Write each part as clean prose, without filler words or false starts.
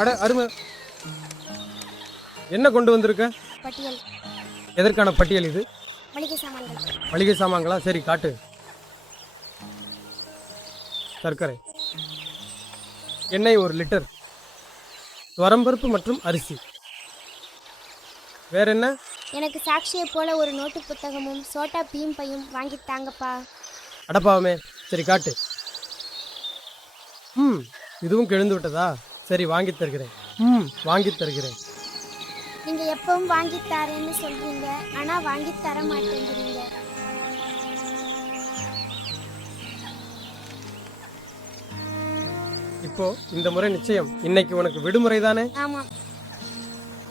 அட அருமை. என்ன கொண்டு வந்திருக்க? பட்டியல். எதற்கான பட்டியல் இது? மளிகை சாமான்கள். மளிகை சாமான்களா? சரி காட்டு. சர்க்கரை, எண்ணெய் 1 லிட்டர், துவரம்பருப்பு மற்றும் அரிசி. வேற என்ன? எனக்கு சாட்சியை போல ஒரு நோட்டு புத்தகமும் சோட்டா பீம் பையும் வாங்கி தாங்கப்பா. அடப்பாவமே. சரி காட்டு. இதுவும் கிழிந்து விட்டதா? சரி வாங்கி தருகிறேன். வாங்கி தருகிறேன். நீங்க எப்பவும் வாங்கி தரேன்னு சொல்றீங்க, ஆனா வாங்கி தர மாட்டேங்கிறீங்க. இப்போ இந்த முறை நிச்சயம். இன்னைக்கு உனக்கு விடுமுறை தானே? ஆமா.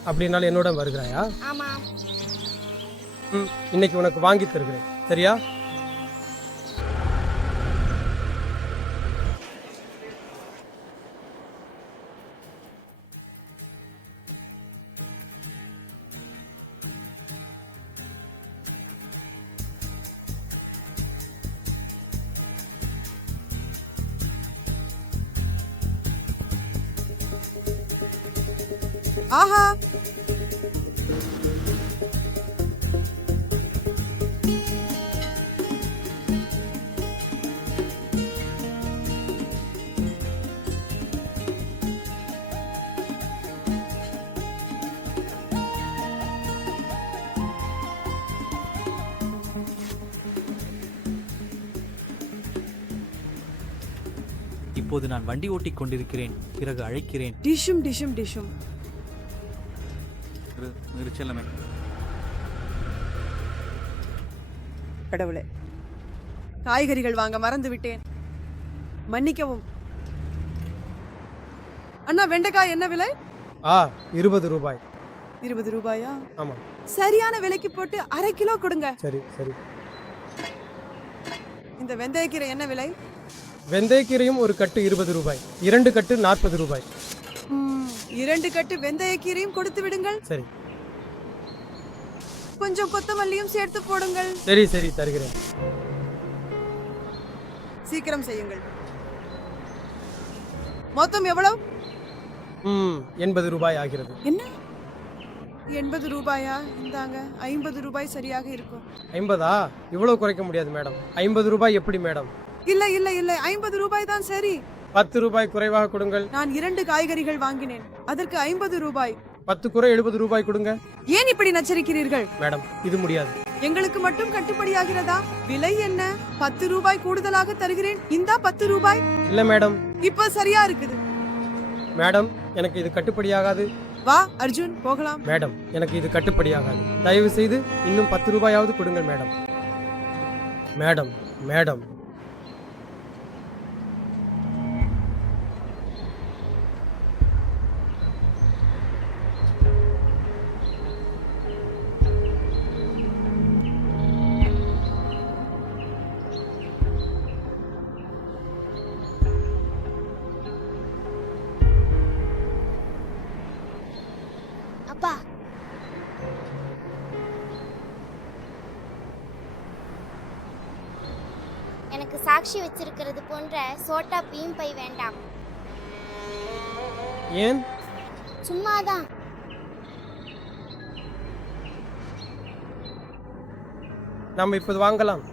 அப்படின்னாலும் என்னோட வருகிறாயா? ஆமா. இன்னைக்கு உனக்கு வாங்கி தருகிறேன். சரியா? ஆஹா, இப்போது நான் வண்டி ஓட்டிக் கொண்டிருக்கிறேன். பிறகு அழைக்கிறேன். டிஷும் டிஷும் டிஷும். செல்லமே. கடவுளே, காய்கறிகள் வாங்க மறந்து விட்டேன், மன்னிக்கவும். அண்ணா, வெண்டைக்காய் என்ன விலை? 20 ரூபாய். 20 ரூபாயா? ஆமா. சரியான விலைக்கு போட்டு 1/2 கிலோ கொடுங்க. சரி சரி. இந்த வெந்தயக்கீரை என்ன விலை? வெந்தயக்கீரையும் ஒரு கட்டு 20 ரூபாய். 2 கட்டு 40 ரூபாய். 2 கட்டு வெந்தயக்கீரையும் கொடுத்து விடுங்கள். சரி. கொஞ்சம் கொத்தமல்லியும் சேர்த்து போடுங்கள். சரி சரி தருகிறேன். சீக்கிரம் செய்யுங்கள். மொத்தம் எவ்வளவு? 80 ரூபாய் ஆகிறது. என்ன 80 ரூபாயா? இந்தாங்க 50 ரூபாய் சரியாக இருக்கும். 50ஆ? இவ்வளவு குறைக்க முடியாது மேடம். 50 ரூபாய் எப்படி மேடம்? இல்ல இல்ல இல்ல, 50 ரூபாய் தான் சரி. 10 ரூபாய் குறைவாக கொடுங்கள். நான் 2 காய்கறிகள் வாங்கினேன், அதற்கு 50 ரூபாய். 10 குறை 70 ரூபாய் கொடுங்க. ஏன் இப்படி நச்சரிக்கிறீர்கள்? மேடம் இது முடியாது. எங்களுக்கு மட்டும் கட்டுப்படியாகிறதா? விலை என்ன? 10 ரூபாய் கூடுதலாக தருகிறேன். இந்தா 10 ரூபாய். இல்ல மேடம். இப்ப சரியா இருக்குது. மேடம் எனக்கு இது கட்டுப்படியாகாது. வா அர்ஜுன், போகலாம். மேடம் எனக்கு இது கட்டுப்படியாகாது. தயவு செய்து இன்னும் 10 ரூபாயாவது கொடுங்கள் மேடம். Madam madam. அப்பா, எனக்கு சாட்சி வச்சிருக்கிறது போன்ற சோட்டா பீம் பை வேண்டாம். ஏன்? சும்மாதான். நம்ம இப்போது வாங்கலாம்.